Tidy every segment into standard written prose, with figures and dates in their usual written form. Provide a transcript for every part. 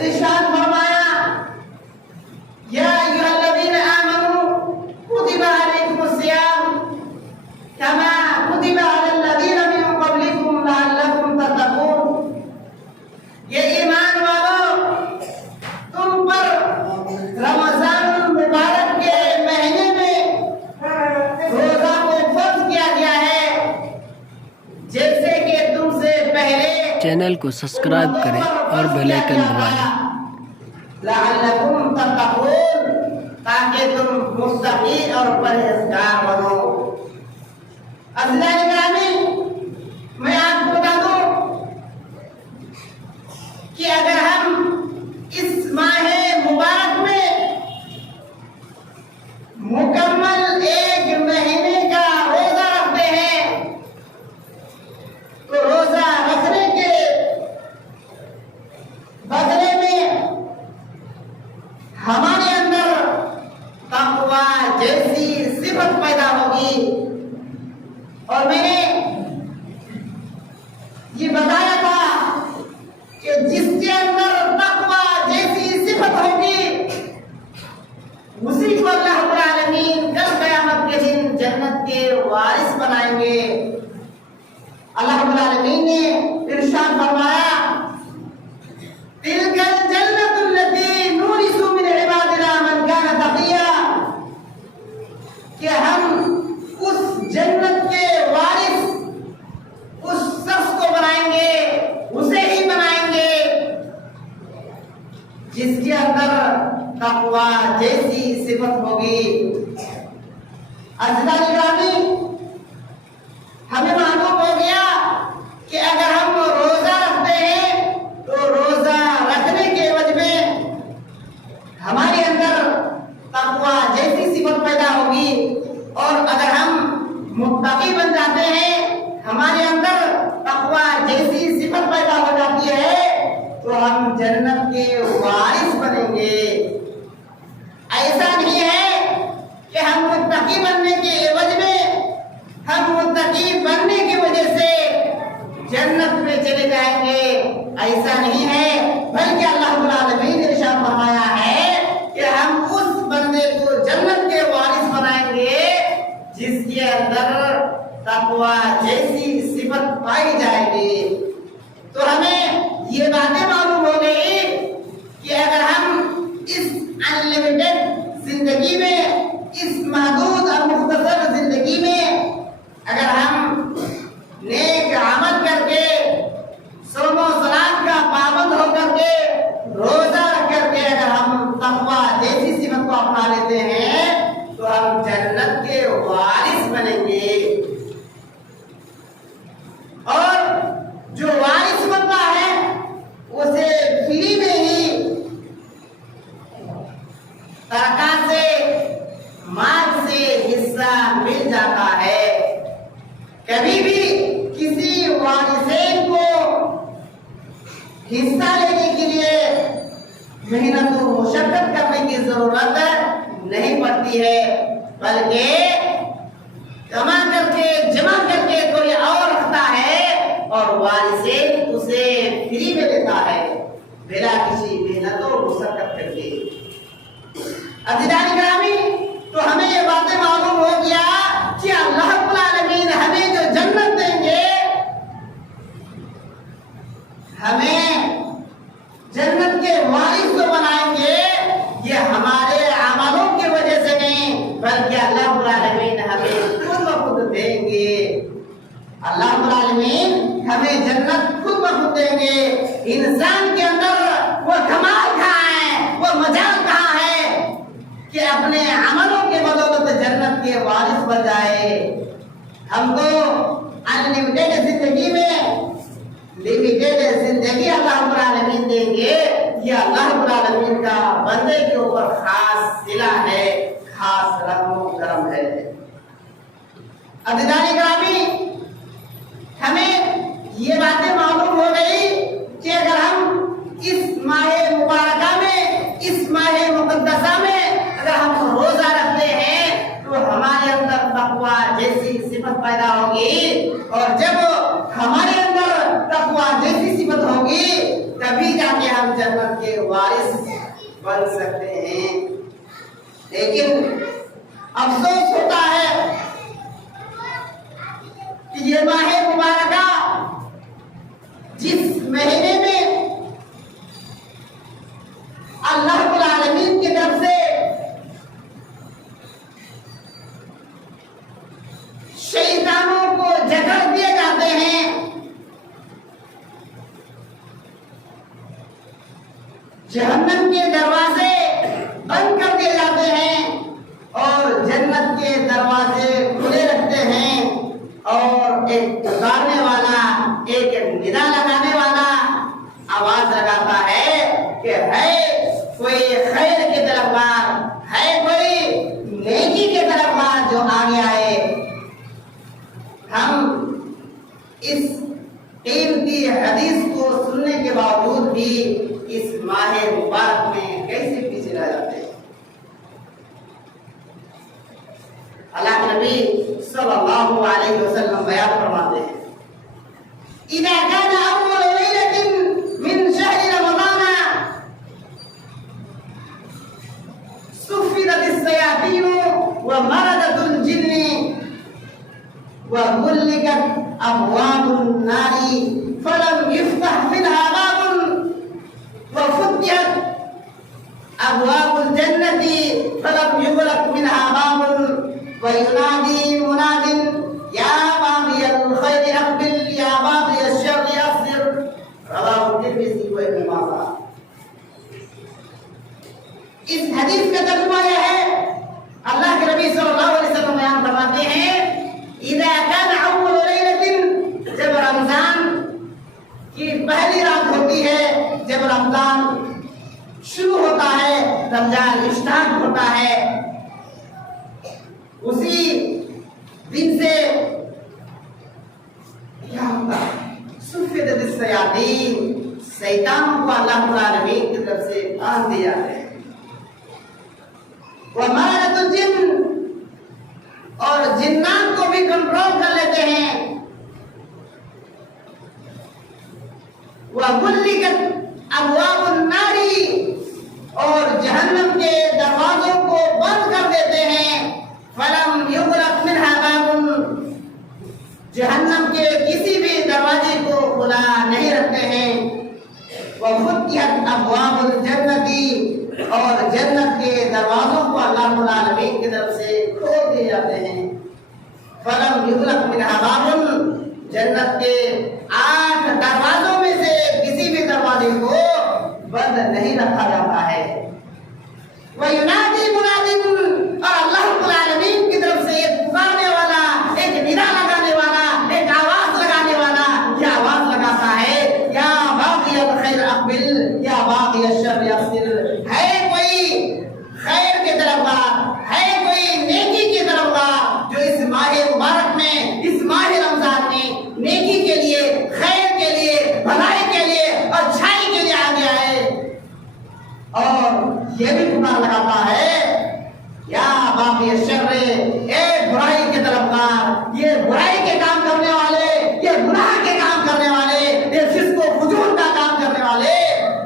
ارشاد فرمایا یا ایھا الذین آمنوا کتب علیکم الصیام کما کتب علی الذین من قبلکم لعلکم تتقون. یہ ایمان والو تم پر رمضان المبارک کے مہینے میں روزہ کو فرض کیا گیا ہے جیسے کہ تم سے پہلے. چینل کو سبسکرائب کریں اور بیل آئیکن دبائیں لعلکم تتقون تاکہ تم متقی اور پرہیزگار بنو. عزیزان گرامی، میں آپ کو بتا دوں کہ اگر ہم اس ماہ مبارک میں مکمل ایک مہینے کا روزہ رکھتے ہیں تو روزہ رکھنے کے بدلے میں ہمارے اندر تقویٰ جیسی صفت پیدا ہوگی. اور میں نے یہ بتایا تھا کہ جس کے اندر تقویٰ جیسی صفت ہوگی اسی کو اللہ رب العالمین کل قیامت کے دن جنت کے وارث بنائیں گے. اللہ رب العالمین نے ارشاد فرمایا تلک الجنت التي نورث من عبادنا من كان تقيا، کہ ہم اس جنت کے وارث اس شخص کو بنائیں گے، اسے ہی بنائیں گے جس کے اندر تقویٰ جیسی صفت ہوگی. عزیزان گرامی، ہمیں معلوم ہو گیا کہ اگر ہم روزہ رکھتے ہیں تو روزہ رکھنے کے وجہ میں ہمارے اندر تقویٰ جیسی صفت پیدا ہوگی. اور اگر ہم متقی بن جاتے ہیں، ہمارے اندر تقویٰ جیسی صفت پیدا ہو جاتی ہے تو ہم جنت کے وارث بنیں گے. ایسا نہیں ہے کہ ہم متقی بننے کے عوض میں ہم متقی بننے کی وجہ سے جنت میں چلے جائیں گے. ایسا نہیں ہے، بلکہ اللہ رب العالمین نے ارشاد فرمایا ہے کہ ہم اس بندے کو جنت کے وارث بنائیں گے جس کے اندر تقویٰ جیسی صفت پائی جائے گی. تو ہمیں یہ باتیں معلوم ہو گئی کہ اگر ہم اس انلمیٹڈ زندگی میں، اس محدود اور مختصر زندگی میں اگر ہم نیک عمل کر کے، صوم و صلات کا پابند ہو کر کے، روزہ رکھ کر کے اگر ہم تقویٰ جیسی صفت کو اپنا لیتے ہیں تو ہم جنت کے وارث بنیں گے. اور جو وارث بنتا ہے اسے فری میں ہی ترکات سے، مال سے حصہ مل جاتا ہے. کبھی بھی کسی وارثین کو حصہ لینے کے لیے محنت و مشقت کرنے کی ضرورت نہیں پڑتی ہے، بلکہ جمع کر کے کوئی اور رکھتا ہے اور وارثین اسے فری میں دیتا ہے بلا کسی محنت و مشقت کر کے. عزیزان گرامی، تو ہمیں یہ باتیں معلوم ہو گیا کہ اللہ رب العالمین ہمیں جو جنت دیں گے، ہمیں جنت کے وارث کو بنائیں گے، یہ ہمارے عملوں کی وجہ سے نہیں بلکہ اللہ رب العالمین ہمیں خود بخود دیں گے. اللہ رب العالمین ہمیں جنت خود بخود دیں گے. انسان کے اندر وہ کمال کہاں ہے، وہ مجال کہاں ہے کہ اپنے عملوں کے بدولت جنت کے وارث بن جائے. ہم کو انلمیٹڈ زندگی میں لمیٹڈ زندگی اللہ رب العالمین دیں گے. یہ اللہ رب العالمین کا بندے کے اوپر خاص صلہ ہے، خاص رحم و کرم ہے. عزیزان گرامی، ہمیں یہ باتیں معلوم ہو گئی کہ اگر ہم اس ماہ مبارکہ میں، اس ماہ مقدسہ میں اگر ہم روزہ رکھتے ہیں تو ہمارے اندر تقویٰ جیسی صفت پیدا ہوگی. اور جب ہمارے اندر تقویٰ جیسی صفت ہوگی تبھی جا کے ہم جنت کے بن سکتے ہیں، لیکن افسوس ہوتا ہے کہ یہ ماہ مبارکہ جس مہینے میں اللہ رب العالمین کی طرف سے شیطانوں کو جکڑ دیے جاتے ہیں، جہنم کے دروازے بند کر دیے جاتے ہیں اور جنت کے دروازے کھلے رکھتے ہیں، اور ایک پکارنے والا، ایک ندا لگانے والا آواز لگاتا ہے کہ ہے کوئی خیر کی طرف بار، ہے کوئی نیکی کی طرف بار جو آگے آئے۔ ہم اس قیمتی حدیث کو سننے کے باوجود بھی اس ماہ مبارک میں کیسے پیچھے رہ جاتے ہیں؟ اللہ کے نبی صلی اللہ علیہ وسلم بیان فرماتے ہیں، اذا كان اول ليلة من شهر رمضان صفدت الشياطين ومردت الجن وغلقت ابواب النار فلم يفتح منها باب وفتحت ابواب الجنة فلم يغلق منها باب وينادي مناد يا باغي الخير اقبل يا باغي الشر اقصر، رواه الترمذی وابن ماجہ۔ اس حدیث کا ترجمہ یہ ہے، اللہ کے نبی صلی اللہ علیہ وسلم بیان فرماتے ہیں، اذا كان اول ليلة، جب رمضان کی پہلی رات ہوتی ہے، جب رمضان شروع ہوتا ہے، رمضان اسٹارٹ ہوتا ہے، اسی دن سے کیا ہوتا ہے؟ صفدت الشیاطین، شیطانوں کو اللہ رب العالمین کی طرف سے باندھ دیا ہے، ومردت الجن، اور جنات کو بھی کنٹرول کر لیتے ہیں، وغلقت ابواب النار، اور جہنم کے دروازوں کو بند کر دیتے ہیں، فلم یغلق منها باب، جہنم کے کسی بھی دروازے کو کھلا نہیں رکھتے ہیں، وفتحت ابواب الجنة، اور جنت کے دروازوں کو اللہ رب العالمین کی طرف سے کھول دیے جاتے ہیں، فلم یغلق منها باب، جنت کے 8 دروازوں میں سے کسی بھی دروازے کو بند نہیں رکھا جاتا ہے، وَيُنَادِي مُنَادٍ، اور اللہ رب العالمین کی طرف سے ایک پکارنے والا، ایک ندا لگانے والا، ایک آواز لگانے والا یہ آواز لگاتا ہے، یا باغی الخیر اقبل یا باغی الشر اقصر، ہے کوئی خیر کی طرف بار، ہے کوئی نیکی کی طرف بار جو اس ماہ مبارک میں، اس ماہ رمضان میں نیکی کے لیے، خیر کے لیے، بھلائی کے لیے اور اچھائی کے لیے آگے آئے، اور یہ بھی پکار لگاتا ہے یا باقی الشر، اے برائی کے طرفدار، یہ برائی کے کام کرنے والے، یہ گناہ کے کام کرنے والے، یہ فسق و فجور کا کام کرنے والے،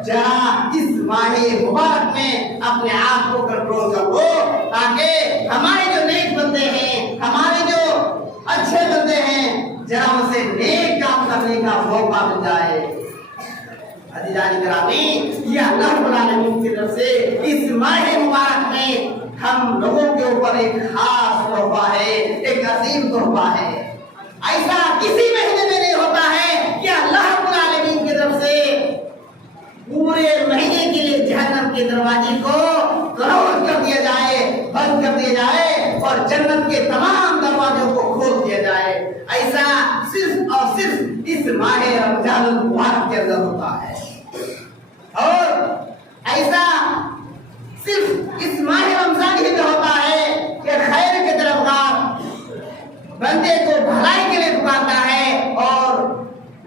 ذرا اس ماہ مبارک میں اپنے آپ کو کنٹرول کر لو، تاکہ ہمارے جو نیک بندے ہیں، ہمارے جو اچھے بندے ہیں، ذرا اسے نیک کام کرنے کا موقع مل جائے۔ عزیزان گرامی، یہ اللہ رب العالمین کی طرف سے اس ماہ مبارک میں ہم لوگوں کے اوپر ایک خاص تحفہ ہے، ایک عظیم تحفہ ہے، ایسا کسی مہینے میں نہیں ہوتا ہے کہ اللہ رب العالمین کی طرف سے پورے مہینے کے لیے جہنم کے دروازے کو کلوز کر دیا جائے، بند کر دیا جائے، اور جنت کے تمام دروازوں کو کھول دیا جائے، ایسا صرف اور صرف اس ماہ رمضان المبارک کے اندر ہوتا ہے، اور ایسا صرف اس ماہ رمضان ہی میں ہوتا ہے کہ خیر کے طرفدار بندے کو بھلائی کے لیے پکارتا ہے اور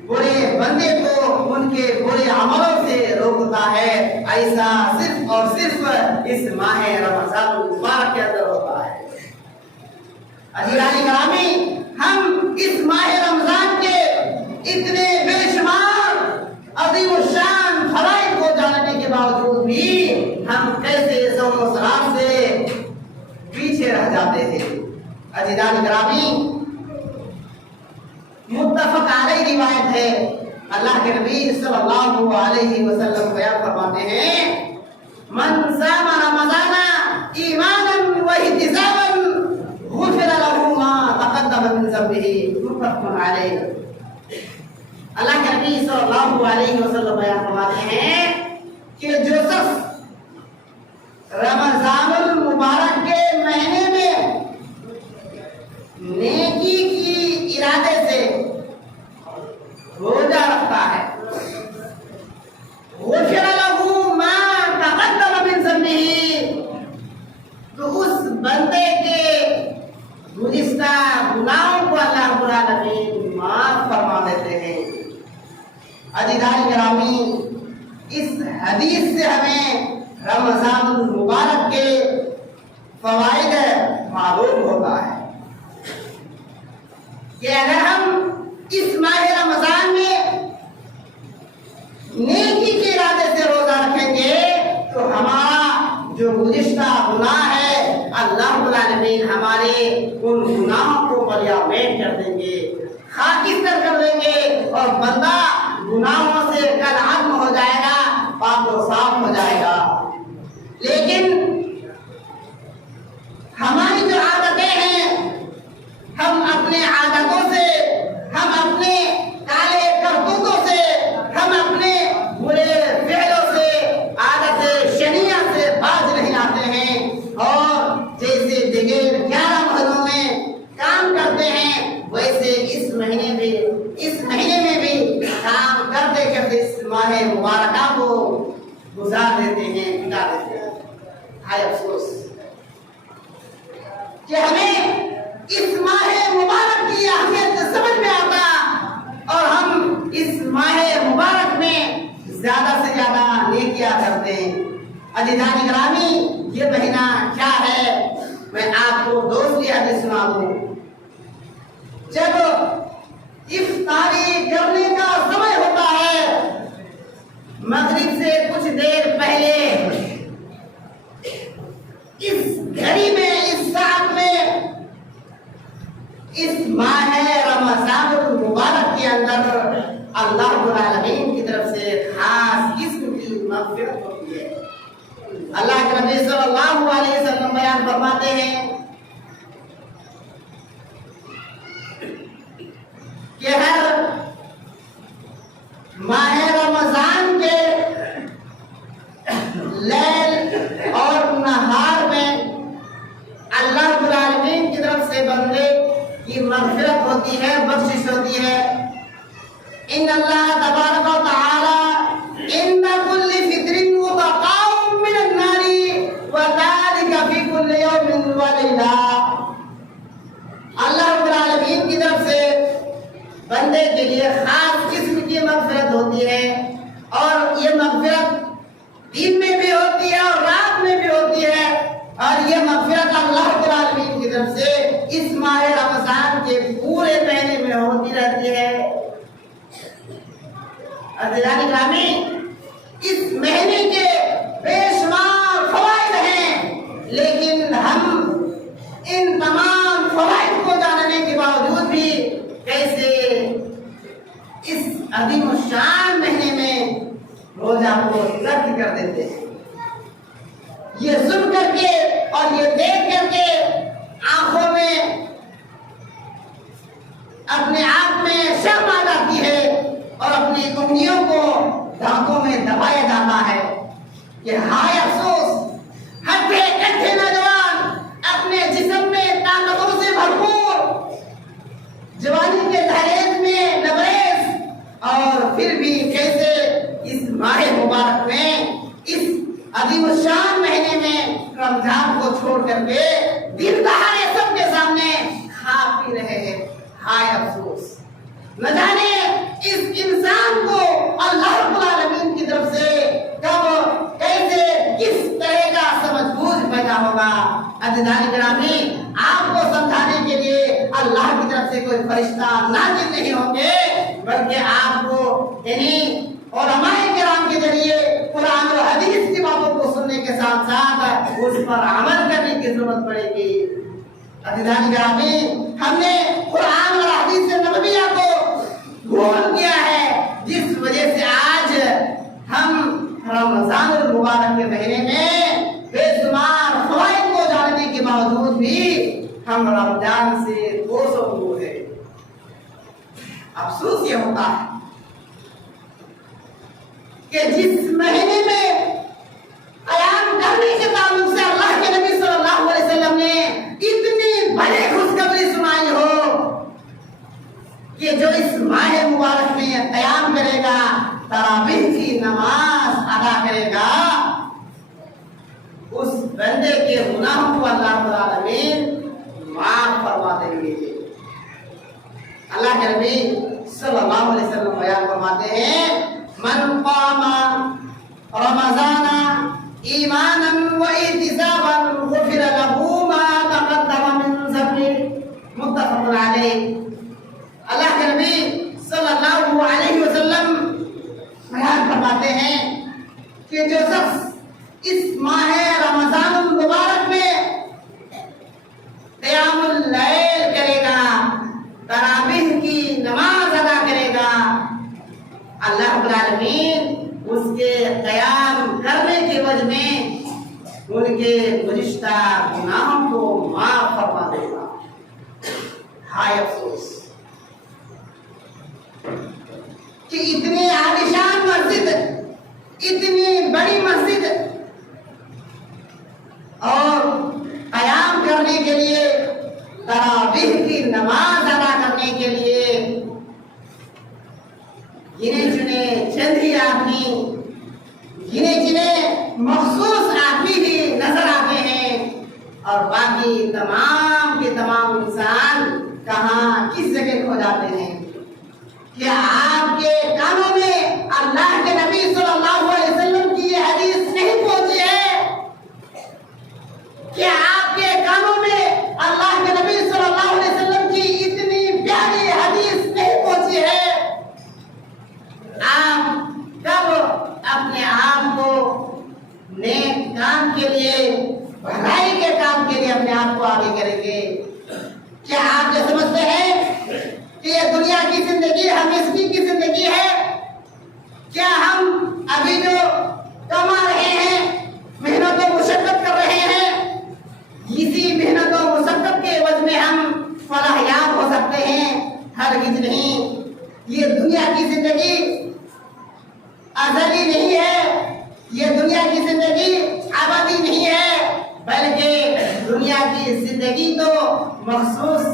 برے بندے کو ان کے برے عملوں سے روکتا ہے، ایسا صرف اور صرف اس ماہ رمضان المبارک کے اندر ہوتا ہے۔ عزیزان گرامی، ہم اس ماہ رمضان کے اتنے بے شمار عظیم الشان فضائل کو جاننے کے باوجود بھی ہم رہ جاتے تھے۔ عزیزان گرامی، متفق علیہ روایت ہے، اللہ کے نبی صلی اللہ علیہ وسلم بیان فرماتے ہیں، من صام رمضان ایمانا واحتسابا غفر له ما تقدم من ذنبه، متفق علیہ۔ اللہ کے نبی صلی اللہ علیہ وسلم بیان فرماتے ہیں کہ جو شخص رمضان المبارک کے مہینے میں نیکی کی ارادے سے روزہ رکھتا ہے، غفر له ما تقدم من ذنبه، تو اس بندے کے گزشتہ گناہوں کو اللہ رب العالمین معاف فرما دیتے ہیں۔ عزیزان گرامی، اس حدیث سے ہمیں رمضان المبارک کے فوائد معلوم ہوتا ہے کہ اگر ہم اس ماہ رمضان میں نیکی کے ارادے سے روزہ رکھیں گے تو ہمارا جو گزشتہ گناہ ہے اللہ رب العالمین ہمارے ان گناہوں کو بلیامین کر دیں گے، خاکستر کر دیں گے، اور بندہ گناہوں سے کل عدم ہو جائے گا، پاک و صاف ہو جائے گا۔ لیکن ہماری جو عادتیں ہیں، ہم اپنے عادتوں سے، ہم اپنے کالے کرتوتوں سے، ہم اپنے برے فعلوں سے، عادت شنیعہ سے باز نہیں آتے ہیں، اور جیسے دیگر 11 مہینوں میں کام کرتے ہیں ویسے اس مہینے میں بھی کام کرتے کرتے اس ماہ مبارکہ کو گزار دیتے ہیں، بتا دیتے ہیں۔ ہائے افسوس کہ ہمیں اس ماہ مبارک کی اہمیت سمجھ میں آتا، اور ہم اس ماہ مبارک میں زیادہ سے زیادہ نیکیاں کرتے ہیں۔ عزیزان گرامی، یہ مہینہ کیا ہے؟ میں آپ کو دوسری حدیث سنا دوں۔ جب افطاری کرنے کا سمے ہوتا ہے، مغرب سے کچھ دیر پہلے اس گھڑی میں، اس ساعت میں، اس ماہ رمضان المبارک کے اندر اللہ رب العالمین کی طرف سے خاص قسم کی مغفرت ہوتی ہے۔ اللہ کے نبی صلی اللہ علیہ وسلم بیان فرماتے ہیں کہ ہر ماہ رمضان کے لیل اور نہار میں اللہ رب العالمین کی طرف سے بندے کی مغفرت ہوتی ہے، بخشش ہوتی ہے۔ ان اللہ تبارک و تعالی ان کل فطر وتقاء من النار وذلك في كل يوم وليلہ، اللہ رب العالمین کی طرف سے بندے کے لیے خاص قسم کی مغفرت ہوتی ہے، اور یہ مغفرت دن میں بھی ہوتی ہے اور رات میں بھی ہوتی ہے، اور یہ مغفرت اللہ رب العالمین کی طرف سے اس ماہ رمضان کے پورے مہینے میں ہوتی رہتی ہے۔ عزیزان گرامی، اس مہینے کے بے شمار فوائد ہیں، لیکن ہم ان تمام فوائد کو جاننے کے باوجود بھی کیسے اس عظیم الشان مہینے میں روزہ کو ترک کر دیتے ہیں۔ یہ سن کر کے اور یہ دیکھ کر کے آنکھوں میں، اپنے آپ میں شرم آ جاتی ہے، اور اپنی انگلیوں کو دانتوں میں دبایا جاتا ہے کہ ہائے افسوس، ہٹھے کٹھے نوجوان اپنے جسم میں طاقتوں سے بھرپور، جوانی کے دہلیز میں لبریز، اور پھر بھی کیسے اس ماہ مبارک میں، اس عظیم الشان مہینے میں رمضان کو چھوڑ کر کے دن دہاڑے سب کے سامنے کھا پی رہے ہیں۔ ہائے افسوس، نہ جانے اس انسان کو اللہ رب العالمین کی طرف سے کب، کیسے، کس طرح کا سمجھ بوجھ پیدا ہوگا۔ عزیزان گرامی، آپ کو سمجھانے کے لیے اللہ کی طرف سے کوئی فرشتہ نازل نہیں ہوں گے، بلکہ آپ کو انہیں علماء کرام کے ذریعے قرآن و حدیث کی باتوں کو سننے کے ساتھ ساتھ اس پر عمل کرنے کی ضرورت پڑے گی۔ عزیزان گرامی، ہم نے قرآن اور حدیث نبویہ کو بھول گیا ہے، جس وجہ سے آج ہم رمضان المبارک کے مہینے میں بے شمار فوائد کو جاننے کے باوجود بھی ہم رمضان سے کوسوں دور ہیں۔ افسوس یہ ہوتا ہے کہ جس مہینے میں قیام کرنے کے تعلق سے اللہ کے نبی صلی اللہ علیہ وسلم نے اتنی بڑی خوشخبری سنائی ہو کہ جو اس ماہ مبارک میں قیام کرے گا، تراویح کی نماز ادا کرے گا، اس بندے کے گناہوں کو اللہ رب العالمین معاف فرما دیں گے۔ اللہ کے نبی صلی اللہ علیہ وسلم بیان فرماتے ہیں، من قام رمضان ایمانا و احتسابا غفر له ما تقدم من ذنبه، متفق علیہ۔ اللہ کے نبی صلی اللہ علیہ وسلم بیان فرماتے ہیں کہ جو شخص اس ماہ رمضان المبارک میں قیام اللیل کرے گا، تراویح کی نماز ادا کرے گا، اللہ رب العالمین اس کے قیام کرنے کی وجہ میں ان کے گزشتہ گناہوں کو معاف فرما دے گا۔ ہائے افسوس کہ اتنی عالیشان مسجد، اتنی بڑی مسجد اور قیام کرنے کے لیے، تراویح کی نماز ادا کرنے کے لیے گنے چنے چند ہی آدمی، گنے چنے مخصوص آدمی ہی نظر آتے ہیں، اور باقی تمام کے تمام انسان کہاں کس جگہ کھو جاتے ہیں۔ کیا آپ کے کانوں میں اللہ کے نبی صلی اللہ علیہ وسلم کی یہ حدیث نہیں پہنچی ہے؟ کیا آپ کے کانوں میں اللہ کے نبی صلی اللہ علیہ وسلم کی اتنی پیاری حدیث نہیں پہنچی ہے؟ آپ کب اپنے آپ کو نیک کام کے لیے، بھلائی کے کام کے لیے اپنے آپ کو آگے کریں گے؟ کیا آپ یہ سمجھتے ہیں کہ یہ دنیا کی زندگی ہمیشگی کی زندگی ہے؟ کیا ہم ابھی جو کما رہے ہیں، محنت و مشقت کر رہے ہیں، اسی محنت و مشقت کے عوض میں ہم فلاح یاب ہو سکتے ہیں؟ ہرگز نہیں۔ یہ دنیا کی زندگی ازلی نہیں ہے، یہ دنیا کی زندگی ابدی نہیں ہے، بلکہ دنیا کی زندگی تو مخصوص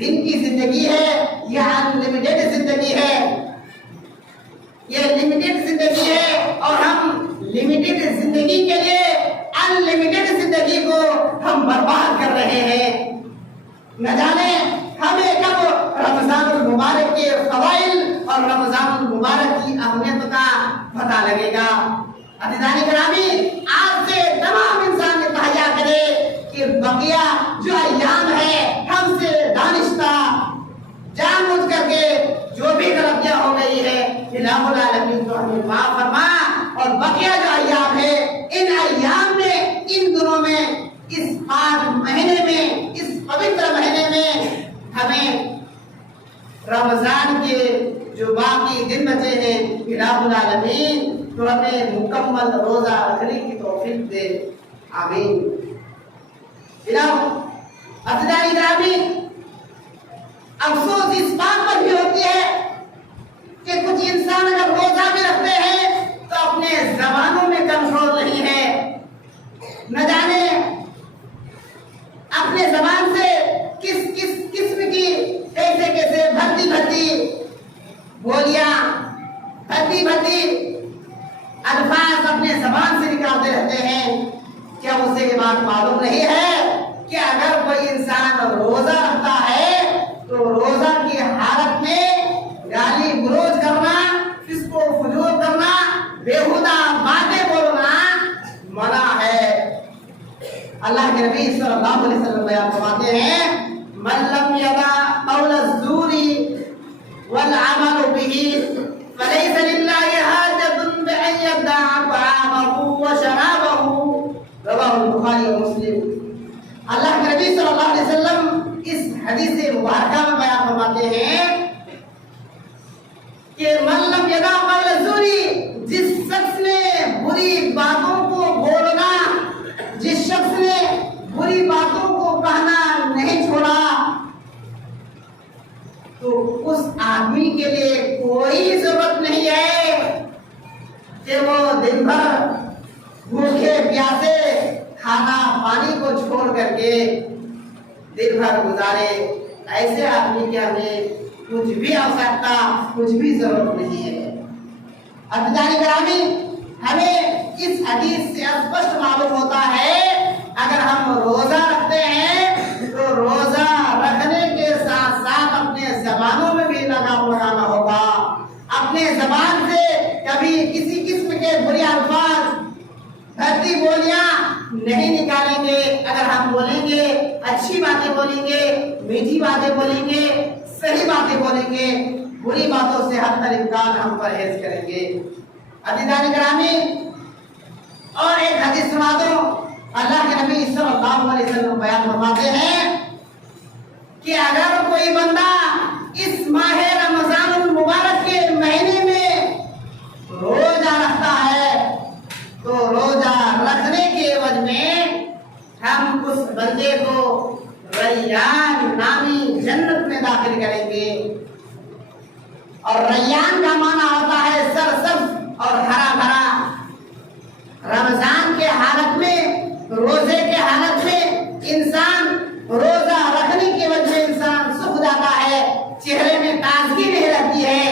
دن کی زندگی ہے، یہ انلمیٹڈ زندگی ہے، یہ لمیٹڈ زندگی ہے، اور ہم لمیٹڈ زندگی کے لیے انلمیٹڈ زندگی کو ہم برباد کر رہے ہیں۔ نہ جانے ہمیں کب رمضان المبارک کے فوائد اور رمضان المبارک کی اہمیت کا پتہ لگے گا۔ عزیزان گرامی، آج سے تمام انسان تہیا کرے کہ بقیہ جو ایام ہے ہم سے دانستہ جان بوجھ کر کے جو بھی غلطیاں ہو گئی ہے، الہ العالمین تو ہمیں معاف فرما، اور بقیہ جو ایام ہے ان ایام میں، ان دنوں میں، اس پاک مہینے میں، اس پوتر مہینے میں ہمیں رمضان کے جو باقی دن بچے ہیں، الہ العالمین تو ہمیں مکمل روزہ رکھنے کی توفیق دے، آمین۔ عزیزان گرامی، افسوس اس بات پر بھی ہوتی ہے کہ کچھ انسان اگر روزہ بھی رکھتے ہیں تو اپنے زبانوں میں کنٹرول نہیں ہے، نہ جانے اپنے زبان سے کس کس قسم کی کیسے بھدی بولیاں، بھدی الفاظ اپنے زبان سے نکالتے رہتے ہیں۔ کیا اسے یہ بات معلوم نہیں ہے کہ اگر کوئی انسان روزہ رکھتا ہے تو روزہ کی حالت میں گالی گلوچ کرنا، فسق و فجور کرنا، بیہودہ باتیں بولنا منع ہے۔ اللہ کے نبی صلی اللہ علیہ وسلم بیان فرماتے ہیں، من لم یدع قول الزور والعمل به فليس لله حاجة بأن يدع طعامه وشرابه، رواه البخاری و مسلم۔ اللہ کے نبی صلی اللہ علیہ وسلم حدیث مبارکہ میں بیان فرماتے ہیں کہ من لم یدع قول الزور، جس شخص نے بری باتوں کو بولنا، جس شخص نے بری باتوں کو کہنا نہیں چھوڑا، تو اس آدمی کے لیے کوئی ضرورت نہیں ہے کہ وہ دن بھر بھوکے پیاسے کھانا پانی کو چھوڑ کر کے دن بھر گزارے۔ ایسے آدمی کے ہمیں کچھ بھی آوشکتا، کچھ بھی ضرورت نہیں ہے۔ عزیزان گرامی، ہمیں اس حدیث سے اسپشٹ معلوم ہوتا ہے اگر ہم روزہ رکھتے ہیں تو روزہ رکھنے کے ساتھ ساتھ اپنے زبانوں میں بھی لگانا ہوگا۔ اپنے زبان سے کبھی کسی قسم کے برے الفاظ، بھدی بولیاں نہیں نکالیں گے۔ اگر ہم بولیں گے، اچھی باتیں بولیں گے، میٹھی باتیں بولیں گے، صحیح باتیں بولیں گے، بری باتوں سے حد تک امکان ہم پرہیز کریں گے۔ عزیزان گرامی، اور ایک حدیث سنا دو۔ اللہ کے نبی صلی اللہ علیہ وسلم بیان فرماتے ہیں کہ اگر کوئی بندہ اس ماہ رمضان المبارک کے مہینے میں روزہ رکھتا ہے تو روزہ رکھنے کے عوض میں ہم اس بندے کو ریان نامی جنت میں داخل کریں گے۔ اور ریان کا معنی ہوتا ہے سرسبز اور ہرا بھرا۔ رمضان کے حالت میں، روزے کے حالت میں انسان روزہ رکھنے کی وجہ سے انسان سوکھ جاتا ہے، چہرے میں تازگی نہیں رہتی ہے۔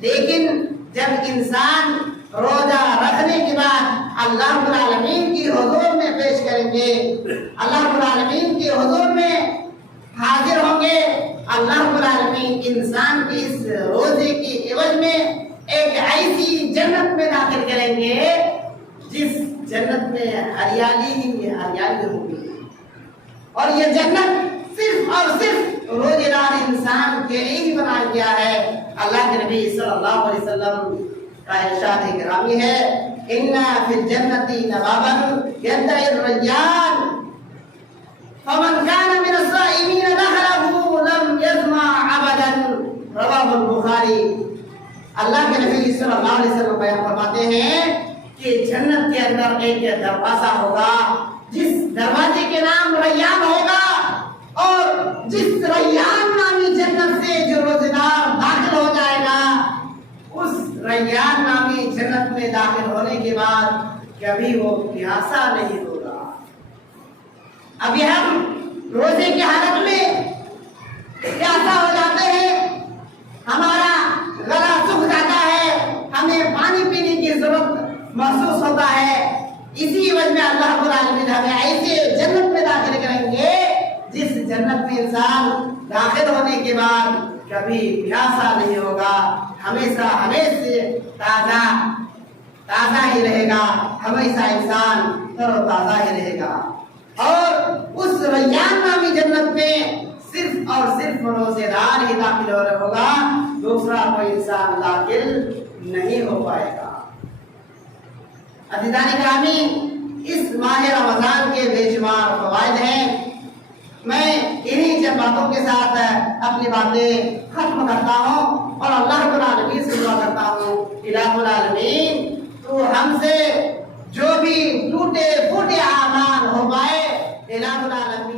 لیکن جب انسان روزہ رکھنے کے بعد اللہ رب العالمین کی حضور میں پیش کریں گے، اللہ رب العالمین کی حضور میں حاضر ہوں گے، اللہ رب العالمین انسان کی اس روزے کی عوض میں ایک ایسی جنت میں داخل کریں گے جس جنت میں ہریالی ہی ہریالی ہوگی۔ اور یہ جنت صرف اور صرف روزے دار انسان کے لیے ہی بنایا گیا ہے۔ اللہ کے نبی صلی اللہ علیہ وسلم کا ارشاد گرامی ہے، ان فی الجنت نوابا یدعی الریان فمن کان من الصائمین دخلہ لم یظمأ ابدا، رواه البخاری۔ اللہ کے نبی صلی اللہ علیہ وسلم بیان فرماتے ہیں کہ جنت کے اندر ایک دروازہ ہوگا جس دروازے کے نام ریان ہوگا، اور جس ریان نامی جنت سے جو روزدار داخل ہو جائے گا، اس ریان نامی جنت میں داخل ہونے کے بعد کبھی وہ پیاسا نہیں ہوگا۔ ابھی ہم روزے کی حالت میں پیاسا ہو جاتے ہیں، ہمارا گلا سوکھ جاتا ہے، ہمیں پانی پینے کی ضرورت محسوس ہوتا ہے۔ اسی وجہ میں اللہ رب العالمین ہمیں ایسے جنت میں داخل کریں گے جس جنت میں انسان داخل ہونے کے بعد کبھی پیاسا نہیں ہوگا، ہمیشہ تازہ ہی رہے گا، ہمیشہ انسان تر و تازہ ہی رہے گا۔ اور اس ریان نامی جنت میں صرف اور صرف روزے دار ہی داخل ہوگا، دوسرا کوئی انسان داخل نہیں ہو پائے گا۔ عزیزان گرامی، اس ماہ رمضان کے بے شمار فوائد ہیں۔ میں انہی چند باتوں کے ساتھ اپنی باتیں ختم کرتا ہوں اور اللہ رب العالمین سے دعا کرتا ہوں، الہ العالمین تو ہم سے جو بھی ٹوٹے پھوٹے اعمال ہو پائے، الہ العالمین